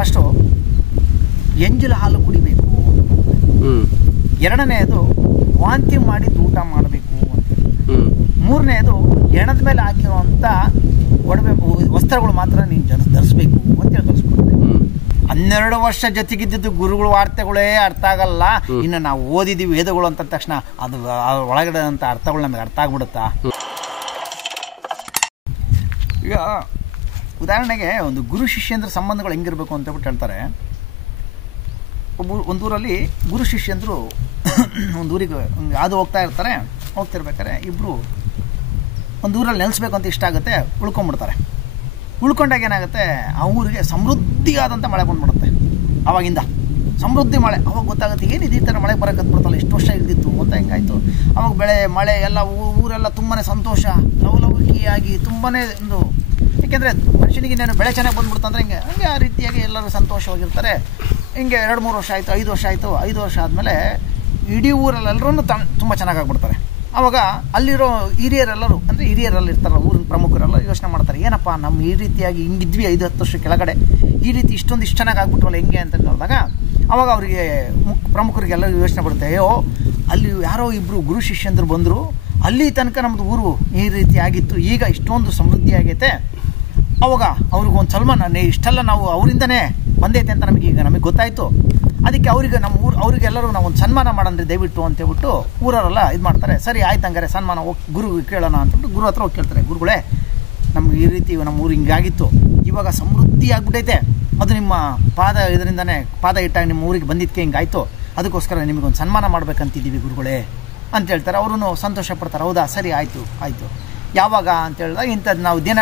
First ಎಂಜಲ ಹಾಲು ಕುಡಿಬೇಕು. ಎರಡನೇದು ವಾಂತಿ ಮಾಡಿದ್ದು ಊಟ ಮಾಡಬೇಕು ಅಂತ. ಮೂರನೇದು ಎಣದ ಮೇಲೆ ಹಾಕಿರುವಂಥ ಒಡವೆ ವಸ್ತ್ರಗಳು ಮಾತ್ರ ನೀನು ಧರಿಸ್ಬೇಕು ಅಂತೇಳಿ ಕಳಿಸ್ಕೊಡ್ತಾರೆ. 12 ವರ್ಷ ಜೊತೆಗಿದ್ದು ಗುರುಗಳು ವಾರ್ತೆಗಳೇ ಅರ್ಥ ಆಗಲ್ಲ. ಇನ್ನು ನಾವು ಓದಿದ್ದೀವಿ ವೇದಗಳು ಅಂತ ತಕ್ಷಣ ಅದು ಒಳಗಡೆ ಅಂತ ಅರ್ಥಗಳು ನಮಗೆ ಅರ್ಥ ಆಗ್ಬಿಡುತ್ತಾ? ಈಗ ಉದಾಹರಣೆಗೆ ಒಂದು ಗುರು ಶಿಷ್ಯಂದ್ರ ಸಂಬಂಧಗಳು ಹೆಂಗಿರ್ಬೇಕು ಅಂತ ಬಿಟ್ಟು ಹೇಳ್ತಾರೆ. ಒಂದೂರಲ್ಲಿ ಗುರು ಶಿಷ್ಯಂದರು ಒಂದು ಊರಿಗೆ ಅದು ಹೋಗ್ತಿರ್ಬೇಕಾರೆ ಇಬ್ಬರು ಒಂದು ಊರಲ್ಲಿ ನೆಲೆಸ್ಬೇಕು ಅಂತ ಇಷ್ಟ ಆಗುತ್ತೆ, ಉಳ್ಕೊಂಡ್ಬಿಡ್ತಾರೆ. ಉಳ್ಕೊಂಡಾಗ ಏನಾಗುತ್ತೆ, ಆ ಊರಿಗೆ ಸಮೃದ್ಧಿಯಾದಂಥ ಮಳೆ ಬಂದ್ಬಿಡುತ್ತೆ. ಆವಾಗಿಂದ ಸಮೃದ್ಧಿ ಮಳೆ. ಅವಾಗ ಗೊತ್ತಾಗುತ್ತೆ ಏನಿದೆ ಈ ಥರ ಮಳೆ ಬರೋಕತ್ಬಿಡ್ತಲ್ಲ, ಇಷ್ಟು ವರ್ಷ ಇಲ್ದಿತ್ತು ಅಂತ ಹೆಂಗಾಯಿತು. ಅವಾಗ ಬೆಳೆ ಮಳೆ ಎಲ್ಲ ಊರೆಲ್ಲ ತುಂಬಾ ಸಂತೋಷ ಲವಲವಿಕೆಯಾಗಿ ತುಂಬಾ ಒಂದು, ಏಕೆಂದರೆ ಮನುಷ್ಯನಿಗೆ ಇನ್ನೇನು ಬೆಳೆ ಚೆನ್ನಾಗಿ ಬಂದ್ಬಿಡ್ತಂದ್ರೆ ಹಂಗೆ ಆ ರೀತಿಯಾಗಿ ಎಲ್ಲರೂ ಸಂತೋಷವಾಗಿರ್ತಾರೆ. ಹಿಂಗೆ 2-3 ವರ್ಷ ಆಯಿತು, 5 ವರ್ಷ ಆಯಿತು. 5 ವರ್ಷ ಆದಮೇಲೆ ಇಡೀ ಊರಲ್ಲೆಲ್ಲರೂ ತುಂಬ ಚೆನ್ನಾಗಾಗ್ಬಿಡ್ತಾರೆ. ಆವಾಗ ಅಲ್ಲಿರೋ ಹಿರಿಯರೆಲ್ಲರೂ ಅಂದರೆ ಹಿರಿಯರೆಲ್ಲ ಇರ್ತಾರಲ್ಲ, ಊರಿನ ಪ್ರಮುಖರೆಲ್ಲ ಯೋಚನೆ ಮಾಡ್ತಾರೆ, ಏನಪ್ಪ ನಮ್ಮ ಈ ರೀತಿಯಾಗಿ ಹಿಂಗಿದ್ವಿ 5-10 ವರ್ಷ ಕೆಳಗಡೆ, ಈ ರೀತಿ ಇಷ್ಟು ಚೆನ್ನಾಗಿ ಆಗ್ಬಿಟ್ವಲ್ಲ ಹೆಂಗೆ ಅಂತ ನೋಡಿದಾಗ ಆವಾಗ ಅವರಿಗೆ ಪ್ರಮುಖರಿಗೆಲ್ಲರೂ ಯೋಚನೆ ಬರುತ್ತೆ, ಅಯ್ಯೋ ಅಲ್ಲಿ ಯಾರೋ ಇಬ್ಬರು ಗುರು ಶಿಷ್ಯಂದರು ಬಂದರು, ಅಲ್ಲಿ ತನಕ ನಮ್ಮದು ಊರು ಈ ರೀತಿ ಆಗಿತ್ತು, ಈಗ ಇಷ್ಟೊಂದು ಸಮೃದ್ಧಿ ಆಗೈತೆ. ಅವಾಗ ಅವ್ರಿಗೊಂದು ಸಲ್ಮಾನ ಇಷ್ಟೆಲ್ಲ ನಾವು ಅವರಿಂದನೇ ಬಂದೈತೆ ಅಂತ ನಮಗೆ ಗೊತ್ತಾಯಿತು. ಅದಕ್ಕೆ ಅವರಿಗೆಲ್ಲರೂ ನಾವು ಒಂದು ಸನ್ಮಾನ ಮಾಡೋಣ ದಯವಿಟ್ಟು ಅಂತೇಳ್ಬಿಟ್ಟು ಊರವರೆಲ್ಲ ಇದು ಮಾಡ್ತಾರೆ. ಸರಿ ಆಯ್ತು, ಹಂಗಾರೆ ಸನ್ಮಾನ ಗುರು ಕೇಳೋಣ ಅಂತಬಿಟ್ಟು ಗುರು ಹತ್ರ ಹೋಗಿ ಕೇಳ್ತಾರೆ, ಗುರುಗಳೇ ನಮ್ಗೆ ಈ ರೀತಿ ನಮ್ಮ ಊರು ಹಿಂಗಾಗಿತ್ತು, ಇವಾಗ ಸಮೃದ್ಧಿ ಆಗ್ಬಿಟ್ಟೈತೆ, ಅದು ನಿಮ್ಮ ಪಾದ ಇಟ್ಟಾಗ ನಿಮ್ಮ ಊರಿಗೆ ಬಂದಿದ್ದಕ್ಕೆ ಹಿಂಗಾಯಿತು, ಅದಕ್ಕೋಸ್ಕರ ನಿಮಗೊಂದು ಸನ್ಮಾನ ಮಾಡ್ಬೇಕಂತಿದ್ದೀವಿ ಗುರುಗಳೇ ಅಂತ ಹೇಳ್ತಾರೆ. ಅವರು ಸಂತೋಷ ಪಡ್ತಾರೆ. ಹೌದಾ, ಸರಿ ಆಯಿತು ಯಾವಾಗ ಅಂತ ಹೇಳಿದಾಗ ಇಂಥದ್ದು ನಾವು ದಿನ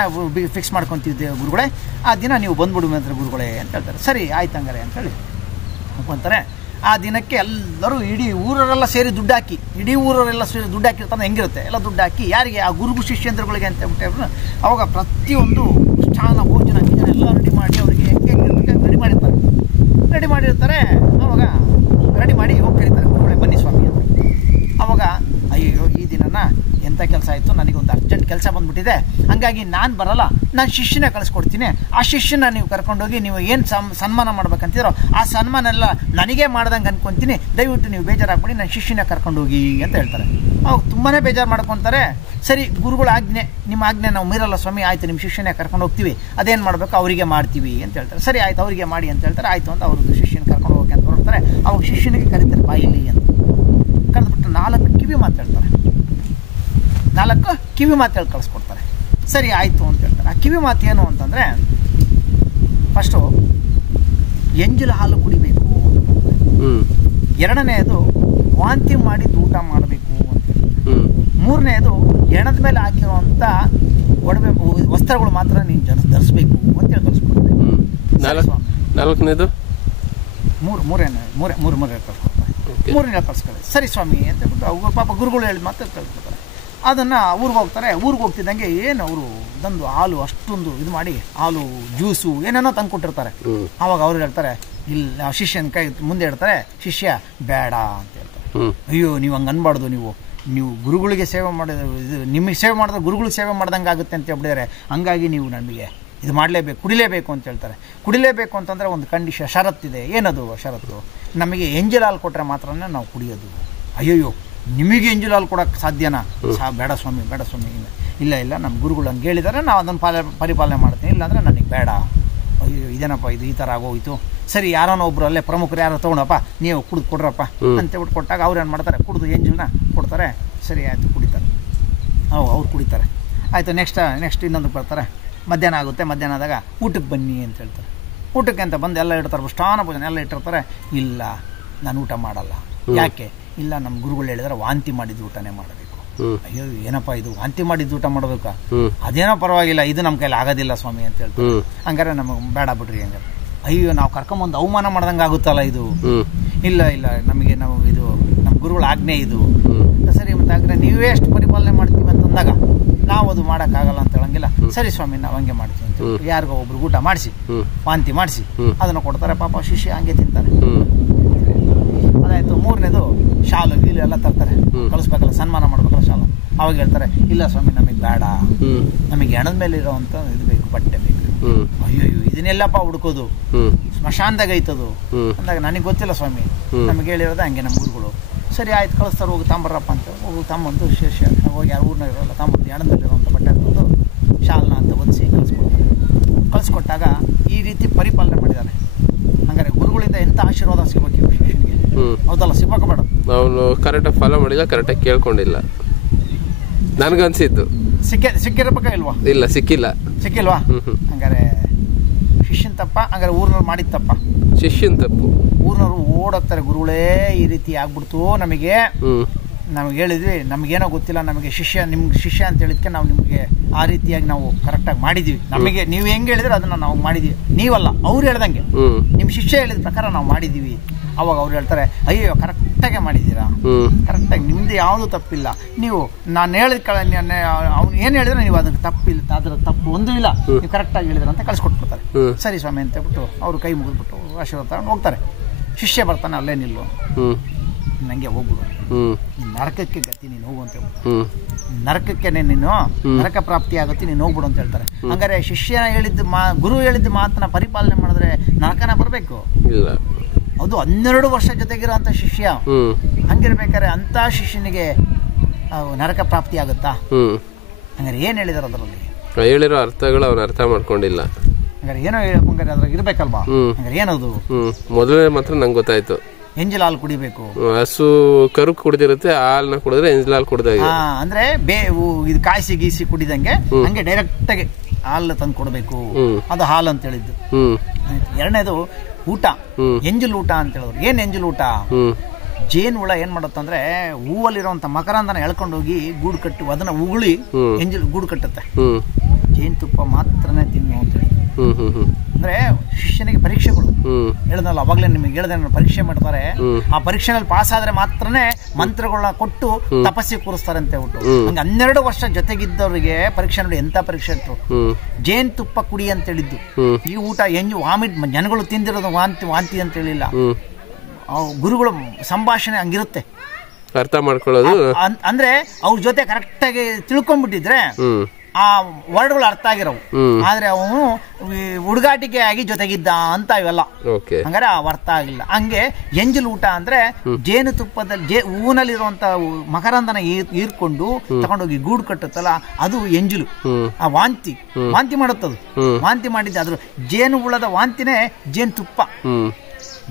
ಫಿಕ್ಸ್ ಮಾಡ್ಕೊತಿದ್ದೇವೆ ಗುರುಗಳೇ, ಆ ದಿನ ನೀವು ಬಂದ್ಬಿಡುವಂತಾರೆ ಗುರುಗಳೇ ಅಂತ ಹೇಳ್ತಾರೆ. ಸರಿ ಆಯ್ತು ಹಂಗಾರೆ ಅಂತೇಳಿ ಅಂತಾರೆ. ಆ ದಿನಕ್ಕೆ ಎಲ್ಲರೂ ಇಡೀ ಊರವರೆಲ್ಲ ಸೇರಿ ದುಡ್ಡು ಹಾಕಿ, ಇಡೀ ಊರವರೆಲ್ಲ ಸೇರಿ ದುಡ್ಡು ಹಾಕಿರ್ತಾರೆ, ಹೆಂಗಿರುತ್ತೆ ಎಲ್ಲ ದುಡ್ಡು ಹಾಕಿ ಯಾರಿಗೆ ಆ ಗುರು ಶಿಷ್ಯಂದ್ರಗಳಿಗೆ ಅಂತ ಹೇಳ್ಬಿಟ್ಟು ಅವಾಗ ಪ್ರತಿಯೊಂದು ಸ್ನಾನ ಭೋಜನ ಎಲ್ಲ ರೆಡಿ ಮಾಡಿ ಅವರಿಗೆ ಹೆಂಗೆ ರೆಡಿ ಮಾಡಿರ್ತಾರೆ. ಅವಾಗ ರೆಡಿ ಮಾಡಿ ಹೋಗಿ ಕರೀತಾರೆ, ಗುರುಗಳೇ ಬನ್ನಿ ಸ್ವಾಮಿ ಅಂತ. ಅವಾಗ ಅಯ್ಯೋ ಈ ದಿನನ ಎಂಥ ಕೆಲಸ ಆಯಿತು, ನನಗೊಂದು ಅರ್ಜೆಂಟ್ ಕೆಲಸ ಬಂದುಬಿಟ್ಟಿದೆ, ಹಂಗಾಗಿ ನಾನು ಬರೋಲ್ಲ, ನಾನು ಶಿಷ್ಯನ ಕಳಿಸ್ಕೊಡ್ತೀನಿ, ಆ ಶಿಷ್ಯನ ನೀವು ಕರ್ಕೊಂಡೋಗಿ ನೀವು ಏನು ಸನ್ಮಾನ ಮಾಡ್ಬೇಕಂತಿರೋ ಆ ಸನ್ಮಾನ ಎಲ್ಲ ನನಗೇ ಮಾಡ್ದಂಗೆ ಅನ್ಕೊತೀನಿ, ದಯವಿಟ್ಟು ನೀವು ಬೇಜಾರಾಗ್ಬಿಡಿ, ನಾನು ಶಿಷ್ಯನ ಕರ್ಕೊಂಡೋಗಿ ಅಂತ ಹೇಳ್ತಾರೆ. ಅವಾಗ ತುಂಬಾ ಬೇಜಾರು ಮಾಡ್ಕೊತಾರೆ. ಸರಿ ಗುರುಗಳ ಆಜ್ಞೆ, ನಿಮ್ಮ ಆಜ್ಞೆ ನಾವು ಮೀರಲ್ಲ ಸ್ವಾಮಿ, ಆಯಿತು ನಿಮ್ಮ ಶಿಷ್ಯನೇ ಕರ್ಕೊಂಡು ಹೋಗ್ತೀವಿ, ಅದೇನು ಮಾಡಬೇಕು ಅವರಿಗೆ ಮಾಡ್ತೀವಿ ಅಂತ ಹೇಳ್ತಾರೆ. ಸರಿ ಆಯಿತು ಅವರಿಗೆ ಮಾಡಿ ಅಂತ ಹೇಳ್ತಾರೆ. ಆಯಿತು ಅಂತ ಅವ್ರದ್ದು ಶಿಷ್ಯನ ಕರ್ಕೊಂಡು ಹೋಗಿ ಅಂತ ಹೊರಡ್ತಾರೆ. ಅವಾಗ ಶಿಷ್ಯನಿಗೆ ಕರೀತಾರೆ ಬಾಯಿಲಿ ಅಂತ, ಕರೆದ್ಬಿಟ್ಟು 4 ಕಿವಿ ಮಾತಾಡ್ತಾರೆ, 4 ಕಿವಿ ಮಾತು ಹೇಳಿ ಕಳಿಸ್ಕೊಡ್ತಾರೆ. ಸರಿ ಆಯಿತು ಅಂತ ಹೇಳ್ತಾರೆ. ಆ ಕಿವಿ ಮಾತು ಏನು ಅಂತಂದರೆ, ಫಸ್ಟು ಎಂಜಲ ಹಾಲು ಕುಡಿಬೇಕು. ಎರಡನೇದು ವಾಂತಿ ಮಾಡಿದ್ದು ಊಟ ಮಾಡಬೇಕು ಅಂತ. ಮೂರನೇದು ಎಣದ ಮೇಲೆ ಹಾಕಿರುವಂಥ ಒಡವೆ ವಸ್ತ್ರಗಳು ಮಾತ್ರ ನೀನು ಧರಿಸ್ಬೇಕು ಅಂತ ಹೇಳಿ ಕಳಿಸ್ಕೊಡ್ತಾರೆ. ನಾಲ್ಕನೇದು ಮೂರನೇ ಕಳಿಸ್ಕೊಡ್ತಾರೆ. ಸರಿ ಸ್ವಾಮಿ ಅಂತ ಹೇಳ್ಬಿಟ್ಟು ಅವ್ರು ಪಾಪ ಗುರುಗಳು ಹೇಳಿ ಮತ್ತೆ ಕಳಿಸ್ಕೊಡ್ತಾರೆ. ಅದನ್ನು ಊರಿಗೆ ಹೋಗ್ತಾರೆ. ಊರಿಗೆ ಹೋಗ್ತಿದ್ದಂಗೆ ಏನು ಅವರು ತಂದು ಹಾಲು ಅಷ್ಟೊಂದು ಇದು ಮಾಡಿ ಹಾಲು ಜ್ಯೂಸು ಏನೇನೋ ತಂದು ಕೊಟ್ಟಿರ್ತಾರೆ. ಆವಾಗ ಅವ್ರು ಹೇಳ್ತಾರೆ, ಇಲ್ಲ ಶಿಷ್ಯನ ಕೈ ಮುಂದೆ ಹೇಳ್ತಾರೆ, ಶಿಷ್ಯ ಬೇಡ ಅಂತ ಹೇಳ್ತಾರೆ. ಅಯ್ಯೋ ನೀವು ಹಂಗೆ ಅನ್ಬಾರ್ದು, ನೀವು ಗುರುಗಳಿಗೆ ಸೇವೆ ಮಾಡಿದ ಇದು ನಿಮಗೆ ಸೇವೆ ಮಾಡಿದ್ರೆ ಗುರುಗಳಿಗೆ ಸೇವೆ ಮಾಡ್ದಂಗೆ ಆಗುತ್ತೆ ಅಂತ ಹೇಳ್ಬಿಟ್ಟಿದ್ದಾರೆ, ಹಂಗಾಗಿ ನೀವು ನಮಗೆ ಇದು ಮಾಡಲೇಬೇಕು, ಕುಡಿಲೇಬೇಕು ಅಂತ ಹೇಳ್ತಾರೆ. ಕುಡಿಲೇಬೇಕು ಅಂತಂದರೆ ಒಂದು ಕಂಡೀಷನ್ ಷರತ್ತಿದೆ. ಏನದು ಷರತ್ತು? ನಮಗೆ ಎಂಜಲ್ ಹಾಲು ಕೊಟ್ಟರೆ ಮಾತ್ರ ನಾವು ಕುಡಿಯೋದು. ಅಯ್ಯಯ್ಯೋ ನಿಮಗೆ ಎಂಜಲ್ ಹಾಲು ಕೊಡೋಕ್ಕೆ ಸಾಧ್ಯನಾ? ಬೇಡ ಸ್ವಾಮಿ ಇಲ್ಲ ನಮ್ಮ ಗುರುಗಳು ಹಂಗೆ ಹೇಳಿದ್ದಾರೆ, ನಾವು ಅದನ್ನು ಪರಿಪಾಲನೆ ಮಾಡ್ತೀನಿ, ಇಲ್ಲಾಂದರೆ ನನಗೆ ಬೇಡ. ಅಯ್ಯೋ ಇದೇನಪ್ಪ ಇದು ಈ ಥರ ಆಗೋಯ್ತು. ಸರಿ ಯಾರೋ ಒಬ್ರು ಅಲ್ಲೇ ಪ್ರಮುಖರು ಯಾರೋ ತೊಗೊಂಡಪ್ಪ, ನೀವು ಕೊಡ್ರಪ್ಪ ಅಂತೇಳ್ಬಿಟ್ಟು ಕೊಟ್ಟಾಗ ಅವ್ರು ಏನು ಮಾಡ್ತಾರೆ, ಕುಡಿದು ಎಂಜಲ್ನ ಕೊಡ್ತಾರೆ. ಸರಿ ಆಯಿತು ಕುಡಿತಾರೆ. ಅವ್ರು ಕುಡಿತಾರೆ. ಆಯಿತು ನೆಕ್ಸ್ಟ್ ಇನ್ನೊಂದು ಬರ್ತಾರೆ. ಮಧ್ಯಾಹ್ನ ಆಗುತ್ತೆ. ಮಧ್ಯಾಹ್ನ ಆದಾಗ ಊಟಕ್ಕೆ ಬನ್ನಿ ಅಂತ ಹೇಳ್ತಾರೆ. ಊಟಕ್ಕೆ ಅಂತ ಬಂದು ಎಲ್ಲ ಇಡ್ತಾರೆ, ಸ್ನಾನ ಭೋಜನ ಎಲ್ಲ ಇಟ್ಟಿರ್ತಾರೆ. ಇಲ್ಲ ನಾನು ಊಟ ಮಾಡಲ್ಲ. ಯಾಕೆ? ಇಲ್ಲ ನಮ್ಮ ಗುರುಗಳು ಹೇಳಿದ್ರೆ ವಾಂತಿ ಮಾಡಿದ್ದು ಊಟನೇ ಮಾಡಬೇಕು. ಅಯ್ಯೋ ಏನಪ್ಪ ಇದು ವಾಂತಿ ಮಾಡಿದ್ದು ಊಟ ಮಾಡಬೇಕಾ? ಅದೇನೋ ಪರವಾಗಿಲ್ಲ, ಇದು ನಮ್ಮ ಕೈಲಿ ಆಗೋದಿಲ್ಲ ಸ್ವಾಮಿ ಅಂತ ಹೇಳ್ತಾರೆ. ಹಂಗಾರೆ ನಮಗೆ ಬೇಡ ಬಿಡ್ರಿ ಹಂಗಾರೆ. ಅಯ್ಯೋ ನಾವು ಕರ್ಕೊಂಬಂದು ಅವಮಾನ ಮಾಡ್ದಂಗೆ ಆಗುತ್ತಲ್ಲ ಇದು. ಇಲ್ಲ ನಮಗೆ ಇದು ನಮ್ಮ ಗುರುಗಳ ಆಜ್ಞೆ ಇದು. ಸರಿ ಮತ್ತೆ ಹಾಗಾದ್ರೆ ನೀವೇ ಎಷ್ಟು ಪರಿಪಾಲನೆ ಮಾಡ್ತೀವಿ ಅಂತಂದಾಗ ನಾವು ಅದು ಮಾಡೋಕ್ಕಾಗಲ್ಲ ಅಂತ ಹೇಳಂಗಿಲ್ಲ. ಸರಿ ಸ್ವಾಮಿ ನಾವು ಹಂಗೆ ಮಾಡ್ತೀವಿ ಅಂತ ಯಾರಿಗೋ ಒಬ್ರು ಊಟ ಮಾಡಿಸಿ ವಾಂತಿ ಮಾಡಿಸಿ ಅದನ್ನು ಕೊಡ್ತಾರೆ. ಪಾಪ ಶಿಷ್ಯ ಹಂಗೆ ತಿಂತಾರೆ. ಅದಾಯ್ತು. ಮೂರನೇದು ಶಾಲು ಗೀಲು ಎಲ್ಲ ತರ್ತಾರೆ, ಕಳಿಸ್ಬೇಕಲ್ಲ, ಸನ್ಮಾನ ಮಾಡ್ಬೇಕಲ್ಲ ಶಾಲು. ಅವಾಗ ಹೇಳ್ತಾರೆ, ಇಲ್ಲ ಸ್ವಾಮಿ ನಮಗೆ ಬೇಡ, ನಮಗೆ ಹೆಣದ ಮೇಲೆ ಇರೋವಂಥ ಇದು ಬೇಕು, ಬಟ್ಟೆ ಬೇಕು. ಹ್ಮ್ ಅಯ್ಯೋ ಇದನ್ನೆಲ್ಲಪ್ಪ ಹುಡುಕೋದು, ಸ್ಮಶಾನದಾಗ ಐತದು ಅಂದಾಗ ನನಗೆ ಗೊತ್ತಿಲ್ಲ ಸ್ವಾಮಿ, ನಮ್ಗೆ ಹೇಳಿರೋದು ಹಂಗೆ ನಮ್ಮ ಊರುಗಳು. ಸರಿ ಆಯ್ತು ಕಳಿಸ್ತಾರೆ, ಹೋಗಿ ತಾಂಬರ್ರಪ್ಪ ಅಂತ ಹೋಗಿ ತಾಂಬಂದು ಶೇಷ ಹೋಗಿ ಯಾರು ಊರಿನಾಗ ಇರೋಲ್ಲ ತಾಂಬಂದು ಎಣದಲ್ಲಿರುವಂಥ ಬಟ್ಟೆ ಹಾಕೊಂಡು ಶಾಲ್ನ ಅಂತ ಒದಿಸಿ ಕಳಿಸ್ಕೊಟ್ಟಾಗ ಈ ರೀತಿ ಪರಿಪಾಲನೆ ಮಾಡಿದ್ದಾರೆ. ಹಂಗಾರೆ ಗುರುಗಳಿಂದ ಎಂಥ ಆಶೀರ್ವಾದ ಸಿಗ್ಬೇಕು ಶಿಷ್ಯನಿಗೆ, ಹೌದಲ್ಲ? ಸಿಗ್ಬೇಕಬೇಡ, ಅವನು ಕರೆಕ್ಟಾಗಿ ಫಾಲೋ ಮಾಡಿಲ್ಲ, ಕರೆಕ್ಟಾಗಿ ಕೇಳ್ಕೊಂಡಿಲ್ಲ ನನಗನ್ಸಿದ್ದು. ಸಿಕ್ಕಿರ್ಬೇಕಾ ಇಲ್ವಾ? ಇಲ್ಲ, ಸಿಕ್ಕಿಲ್ವಾ? ಹಂಗಾರೆ ಶಿಷ್ಯನ್ ತಪ್ಪ, ಹಂಗಾರೆ ಊರಿನವ್ರು ಮಾಡಿದ ತಪ್ಪ? ಶಿಷ್ಯನ್ ತಪ್ಪು. ಊರಿನವ್ರು ಓಡೋಗ್ತಾರೆ, ಗುರುಗಳೇ ಈ ರೀತಿ ಆಗ್ಬಿಡ್ತು ನಮಗೆ ಹೇಳಿದ್ವಿ, ನಮಗೇನೋ ಗೊತ್ತಿಲ್ಲ, ನಮಗೆ ನಿಮ್ಗೆ ಶಿಷ್ಯ ಅಂತ ಹೇಳಿದ್ಕೆ ನಾವು ನಿಮಗೆ ಆ ರೀತಿಯಾಗಿ ನಾವು ಕರೆಕ್ಟಾಗಿ ಮಾಡಿದ್ದೀವಿ, ನಮಗೆ ನೀವು ಹೆಂಗೆ ಹೇಳಿದ್ರೆ ಅದನ್ನ ನಾವು ಮಾಡಿದ್ದೀವಿ, ನೀವಲ್ಲ ಅವ್ರು ಹೇಳ್ದಂಗೆ ನಿಮ್ಮ ಶಿಷ್ಯ ಹೇಳಿದ ಪ್ರಕಾರ ನಾವು ಮಾಡಿದ್ದೀವಿ. ಅವಾಗ ಅವ್ರು ಹೇಳ್ತಾರೆ, ಅಯ್ಯೋ ಕರೆಕ್ಟಾಗೆ ಮಾಡಿದ್ದೀರಾ, ಕರೆಕ್ಟಾಗಿ ನಿಮ್ದು ಯಾವುದು ತಪ್ಪಿಲ್ಲ, ನೀವು ನಾನು ಹೇಳಿದ ಅವ್ನು ಏನು ಹೇಳಿದ್ರೆ ನೀವು ಅದಕ್ಕೆ ತಪ್ಪಿಲ್ಲ, ಅದ್ರ ತಪ್ಪು ಒಂದೂ ಇಲ್ಲ, ನೀವು ಕರೆಕ್ಟಾಗಿ ಹೇಳಿದ್ರೆ ಅಂತ ಕಳಿಸ್ಕೊಟ್ಬಿಡ್ತಾರೆ. ಸರಿ ಸ್ವಾಮಿ ಅಂತ ಹೇಳ್ಬಿಟ್ಟು ಅವರು ಕೈ ಮುಗಿದ್ಬಿಟ್ಟು ಆಶೀರ್ವಾದ ತಗೊಂಡು ಹೋಗ್ತಾರೆ. ಶಿಷ್ಯ ಬರ್ತಾನೆ, ಅಲ್ಲೇ ನಿಲ್ಲು, ನಂಗೆ ಹೋಗ್ಬಿಡು, ನರಕಕ್ಕೆ ಗತಿ ನೀನು ಹೋಗು ಅಂತ ಹೇಳ್ಬಿಟ್ಟು, ನರಕಕ್ಕೆ ನೀನು ನರಕ ಪ್ರಾಪ್ತಿ ಆಗುತ್ತೆ, ನೀನು ಹೋಗ್ಬಿಡು ಅಂತ ಹೇಳ್ತಾರೆ. ಹಂಗಾರೆ ಶಿಷ್ಯ ಹೇಳಿದ್ದು ಗುರು ಹೇಳಿದ್ದು ಮಾತನ್ನ ಪರಿಪಾಲನೆ ಮಾಡಿದ್ರೆ ನರಕನ ಬರಬೇಕು? ಇಲ್ಲ. ಅದು 12 ವರ್ಷ ಜೊತೆಗಿರೋಂಥ ಶಿಷ್ಯ, ಹಂಗಿರ್ಬೇಕಾದ್ರೆ ಅಂತ ಶಿಷ್ಯನಿಗೆ ನರಕ ಪ್ರಾಪ್ತಿ ಆಗುತ್ತಾ? ಹಂಗಾರೆ ಏನ್ ಹೇಳಿದಾರೆ ಅದರಲ್ಲಿ? ಹೇಳಿರೋ ಅರ್ಥಗಳು ಅವನು ಅರ್ಥ ಮಾಡ್ಕೊಂಡಿಲ್ಲ. ಹಂಗಾರೆ ಏನೋ ಹಂಗಾರೆ ಅದ್ರಾಗ ಇರ್ಬೇಕಲ್ವಾ? ಹಂಗಾರೆ ಏನದು? ಮೊದಲನೇ ಮಾತ್ರ ನಂಗೆ ಗೊತ್ತಾಯ್ತು, ಎಂಜಲ್ ಹಾಲು ಕುಡಿಬೇಕು. ಹಸು ಕರು ಕುಡ್ದಿರುತ್ತೆ, ಹಾಲ್ನ ಕುಡಿದ್ರೆ ಎಂಜಲ್ ಹಾಲು ಕುಡ್ದಾಗ, ಅಂದ್ರೆ ಇದು ಕಾಯಿಸಿ ಗೀಸಿ ಕುಡಿದಂಗೆ ಹಂಗೆ ಡೈರೆಕ್ಟ್ ಆಗಿ ಹಾಲು ತಂದು ಕೊಡ್ಬೇಕು, ಅದು ಹಾಲು ಅಂತ ಹೇಳಿದ್ದು. ಎರಡನೇದು ಊಟ, ಎಂಜಲ್ ಊಟ ಅಂತ ಹೇಳಿದ್ರು. ಏನ್ ಎಂಜಲ್ ಊಟ? ಜೇನು ಹುಳ ಏನ್ ಮಾಡುತ್ತಂದ್ರೆ ಹೂವಲ್ಲಿರುವಂತ ಮಕರಂದನ ಎಳ್ಕೊಂಡೋಗಿ ಗೂಡು ಕಟ್ಟು ಅದನ್ನ ಉಗುಳಿ ಎಂಜಲ್ ಗೂಡು ಕಟ್ಟುತ್ತೆ. ಜೇನುತುಪ್ಪ ಮಾತ್ರನೇ ತಿನ್ನು ಅಂತ ಹೇಳಿ. ಅಂದ್ರೆ ಶಿಷ್ಯನಿಗೆ ಪರೀಕ್ಷೆಗಳು ಹೇಳ್ದಲ್ಲ, ಅವಾಗ್ಲೇ ನಿಮಗೆ ಹೇಳ್ದೆ, ಪರೀಕ್ಷೆ ಮಾಡ್ತಾರೆ, ಆ ಪರೀಕ್ಷೆನಲ್ಲಿ ಪಾಸ್ ಆದ್ರೆ ಮಾತ್ರನೇ ಮಂತ್ರಗಳನ್ನ ಕೊಟ್ಟು ತಪಸ್ಸಿಗೆ ಕೂರಿಸ್ತಾರೆ ಅಂತ ಹೇಳ್ಬಿಟ್ಟು. ಹಂಗೆ 12 ವರ್ಷ ಜೊತೆಗಿದ್ದವರಿಗೆ ಪರೀಕ್ಷೆ ನೋಡಿ ಎಂತ ಪರೀಕ್ಷೆ ಇಟ್ರು. ಜೇನುತುಪ್ಪ ಕುಡಿ ಅಂತ ಹೇಳಿದ್ದು. ಈ ಊಟ ವಾಮಿಟ್ ಜನಗಳು ತಿಂದಿರೋದು ವಾಂತಿ ಅಂತ ಹೇಳಿಲ್ಲ. ಗುರುಗಳು ಸಂಭಾಷಣೆ ಹಂಗಿರುತ್ತೆ, ಅರ್ಥ ಮಾಡ್ಕೊಳ್ಳೋದು. ಅಂದ್ರೆ ಅವ್ರ ಜೊತೆ ಕರೆಕ್ಟಾಗಿ ತಿಳ್ಕೊಂಡ್ಬಿಟ್ಟಿದ್ರೆ ಆ ವರ್ಡ್ಗಳು ಅರ್ಥ ಆಗಿರವು. ಆದ್ರೆ ಅವನು ಹುಡುಗಾಟಿಕೆ ಆಗಿ ಜೊತೆಗಿದ್ದ ಅಂತ ಇವೆಲ್ಲ, ಹಂಗಾರೆ ಅರ್ಥ ಆಗಿಲ್ಲ. ಹಂಗೆ ಎಂಜಲ್ ಊಟ ಅಂದ್ರೆ ಜೇನುತುಪ್ಪದಲ್ಲಿ ಹೂನಲ್ಲಿರುವಂತ ಮಕರಂದನ ಹೀರ್ಕೊಂಡು ತಗೊಂಡೋಗಿ ಗೂಡು ಕಟ್ಟುತ್ತಲ್ಲ, ಅದು ಎಂಜಲು. ಆ ವಾಂತಿ ಮಾಡುತ್ತದು. ವಾಂತಿ ಮಾಡಿದ್ದ ಅದ್ರ ಜೇನು ಹುಳದ ವಾಂತಿನೇ ಜೇನುತುಪ್ಪ.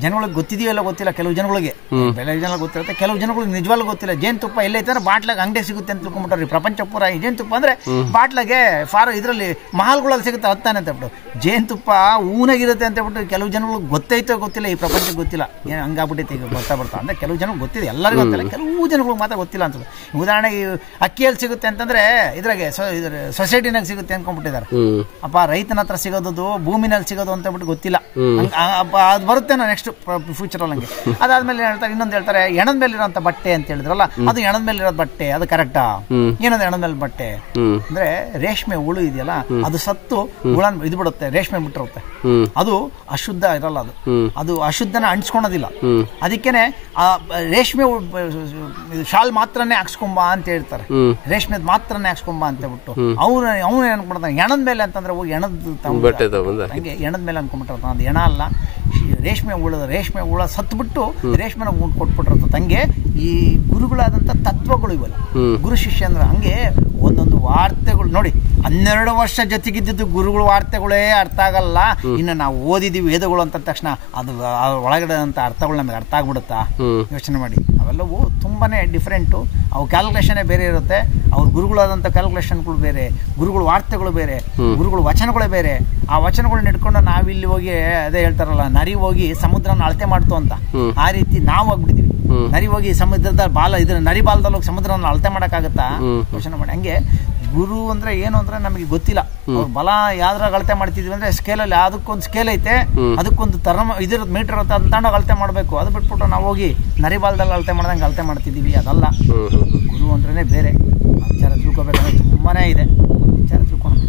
ಜನಗಳಿಗೆ ಗೊತ್ತಿದೆಯಲ್ಲ ಗೊತ್ತಿಲ್ಲ, ಕೆಲವು ಜನಗಳಿಗೆ ಬೆಲೆ ಜನ ಗೊತ್ತಿರುತ್ತೆ, ಕೆಲವು ಜನಗಳಿಗೆ ನಿಜವಾಗ್ಲೂ ಗೊತ್ತಿಲ್ಲ. ಜೇನುತುಪ್ಪ ಎಲ್ಲೈತೆ ಅಂದ್ರೆ ಬಾಟ್ಲಾಗ ಅಂಗಡಿ ಸಿಗುತ್ತೆ ಅಂತ ತಿಳ್ಕೊಂಡ್ಬಿಟ್ರಿ ಪ್ರಪಂಚ ಪೂರ. ಈ ಜೇನುತುಪ್ಪ ಅಂದ್ರೆ ಬಾಟ್ಲಾಗೆ ಇದರಲ್ಲಿ ಮಹಾಲ್ಗಳಲ್ಲಿ ಸಿಗುತ್ತೆ ಹತ್ತಾನೆ ಅಂತ ಬಿಟ್ಟು, ಜೇನುತುಪ್ಪ ಊನಾಗಿರುತ್ತೆ ಅಂತ ಬಿಟ್ಟು ಕೆಲವು ಜನಗಳಿಗೆ ಗೊತ್ತೈತೋ ಗೊತ್ತಿಲ್ಲ, ಈ ಪ್ರಪಂಚಕ್ಕೆ ಗೊತ್ತಿಲ್ಲ. ಏನು ಹಂಗಾಗ್ಬಿಟ್ಟೈತೆ ಈಗ ಬರ್ತಾ ಅಂದ್ರೆ ಕೆಲವು ಜನಕ್ಕೆ ಗೊತ್ತಿದೆ, ಎಲ್ಲರಿಗೂ ಗೊತ್ತಿಲ್ಲ, ಕೆಲವು ಜನಗಳಿಗೆ ಮಾತ್ರ ಗೊತ್ತಿಲ್ಲ ಅನ್ಸುತ್ತೆ. ಉದಾಹರಣೆಗೆ ಅಕ್ಕಿಯಲ್ಲಿ ಸಿಗುತ್ತೆ ಅಂತಂದ್ರೆ ಇದ್ರಾಗೆ ಸೊಸೈಟಿನಾಗ ಸಿಗುತ್ತೆ ಅನ್ಕೊಂಡ್ಬಿಟ್ಟಿದ್ದಾರೆ. ಅಪ್ಪ ರೈತನ ಹತ್ರ ಸಿಗೋದು ಭೂಮಿನಲ್ಲಿ ಸಿಗೋದು ಅಂತ ಬಿಟ್ಟು ಗೊತ್ತಿಲ್ಲ. ಅದು ಬರುತ್ತೆ ನೆಕ್ಸ್ಟ್ ಫ್ಯೂಚರ್ ಅಲ್ಲಿ. ಹಂಗೆ ಅದಾದ್ಮೇಲೆ ಹೇಳ್ತಾರೆ, ಇನ್ನೊಂದು ಹೇಳ್ತಾರೆ ಎಣದ ಮೇಲೆ ಇರೋಂಥ ಬಟ್ಟೆ ಅಂತ ಹೇಳಿದ್ರಲ್ಲ, ಅದು ಎಣದ ಮೇಲೆ ಇರೋದು ಬಟ್ಟೆ, ಅದು ಕರೆಕ್ಟಾ? ಏನದು ಎಣದ ಮೇಲೆ ಬಟ್ಟೆ ಅಂದ್ರೆ ರೇಷ್ಮೆ ಹುಳು ಇದೆಯಲ್ಲ, ಅದು ಸತ್ತು ಹುಳ ಇದು ಬಿಡುತ್ತೆ, ರೇಷ್ಮೆ ಬಿಟ್ಟಿರುತ್ತೆ, ಅದು ಅಶುದ್ಧ ಇರಲ್ಲ, ಅದು ಅಶುದ್ಧನ ಅಂಟಿಸ್ಕೊಳೋದಿಲ್ಲ. ಅದಕ್ಕೇನೆ ಆ ರೇಷ್ಮೆ ಶಾಲ್ ಮಾತ್ರನೇ ಹಾಕ್ಸ್ಕೊಂಬ ಅಂತ ಹೇಳ್ತಾರೆ, ರೇಷ್ಮೆದ್ ಮಾತ್ರನೇ ಹಾಕ್ಸ್ಕೊಂಬ ಅಂತ ಹೇಳ್ಬಿಟ್ಟು. ಅವನು ಏನ್ ಮಾಡ್ತಾನೆ ಎಣದ ಮೇಲೆ ಅಂತಂದ್ರೆ ಹೋಗಿ ಹಂಗೆ ಎಣದ ಮೇಲೆ ಅನ್ಕೊಂಡ್ಬಿಟ್ಟಿರ್ತಾನೆ. ಅದು ಎಣ ಅಲ್ಲ, ರೇಷ್ಮೆ ಹುಳ ಸತ್ಬಿಟ್ಟು ರೇಷ್ಮೆನ ಕೊಟ್ಬಿಟ್ಟಿರ್ತದೆ. ಹಂಗೆ ಈ ಗುರುಗಳಾದಂತ ತತ್ವಗಳು ಇವಲ್ಲ, ಗುರು ಶಿಷ್ಯ ಅಂದ್ರೆ ಹಂಗೆ ಒಂದೊಂದು ವಾರ್ತೆಗಳು ನೋಡಿ. 12 ವರ್ಷ ಜೊತೆಗಿದ್ದು ಗುರುಗಳ ವಾರ್ತೆಗಳೇ ಅರ್ಥ ಆಗಲ್ಲ. ಇನ್ನು ನಾವು ಓದಿದೀವಿ ವೇದಗಳು ಅಂತ ತಕ್ಷಣ ಅದು ಒಳಗಡೆ ಅಂತ ಅರ್ಥಗಳು ನಮಗೆ ಅರ್ಥ ಆಗ್ಬಿಡುತ್ತಾ? ಯೋಚನೆ ಮಾಡಿ. ಅವೆಲ್ಲವೂ ತುಂಬಾನೇ ಡಿಫ್ರೆಂಟು. ಅವು ಕ್ಯಾಲ್ಕುಲೇಷನ್ ಬೇರೆ ಇರುತ್ತೆ. ಅವ್ರ ಗುರುಗಳಾದಂಥ ಕ್ಯಾಲ್ಕುಲೇಷನ್ಗಳು ಬೇರೆ, ಗುರುಗಳ ವಾರ್ತೆಗಳು ಬೇರೆ, ಗುರುಗಳ ವಚನಗಳೇ ಬೇರೆ. ಆ ವಚನಗಳನ್ನ ಇಟ್ಕೊಂಡು ನಾವಿಲ್ಲಿ ಹೋಗಿ ಅದೇ ಹೇಳ್ತಾರಲ್ಲ, ನರಿ ಹೋಗಿ ಸಮುದ್ರನ ಅಳತೆ ಮಾಡ್ತು ಅಂತ, ಆ ರೀತಿ ನಾವು ಆಗ್ಬಿಟ್ಟಿದೀವಿ. ನರಿ ಹೋಗಿ ಸಮುದ್ರದ ನರಿ ಬಾಲದಲ್ಲಿ ಹೋಗಿ ಸಮುದ್ರನ ಅಳತೆ ಮಾಡಕ್ಕಾಗತ್ತಾ? ಯೋಚನೆ ಮಾಡಿ. ಹಂಗೆ ಗುರು ಅಂದ್ರೆ ಏನು ಅಂದ್ರೆ ನಮಗೆ ಗೊತ್ತಿಲ್ಲ. ಅವ್ರ ಬಲ ಯಾವ್ದ್ರಾಗ ಅಳತೆ ಮಾಡ್ತಿದ್ವಿ ಅಂದ್ರೆ ಸ್ಕೇಲಲ್ಲಿ, ಅದಕ್ಕೊಂದು ಸ್ಕೇಲ್ ಐತೆ, ಅದಕ್ಕೊಂದು ಇದಿರೋದು ಮೀಟರ್ ಇರುತ್ತೆ, ಅದನ್ನ ತಗೊಂಡೋಗಿ ಅಳತೆ ಮಾಡಬೇಕು. ಅದು ಬಿಟ್ಬಿಟ್ಟು ನಾವು ಹೋಗಿ ನರಿಬಾಲದಲ್ಲಿ ಅಳತೆ ಮಾಡ್ದಂಗೆ ಅಳತೆ ಮಾಡ್ತಿದ್ದೀವಿ. ಅದಲ್ಲ, ಗುರು ಅಂದ್ರೇ ಬೇರೆ. ವಿಚಾರ ತಿಳ್ಕೊಬೇಕಂದ್ರೆ ತುಂಬಾನೇ ಇದೆ, ವಿಚಾರ ತಿಳ್ಕೊಂಡು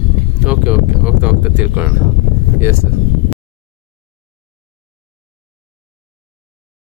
ಓಕೆ ಹೋಗ್ತಾ ತಿಳ್ಕೊಳ್ಳೋಣ. Yes sir.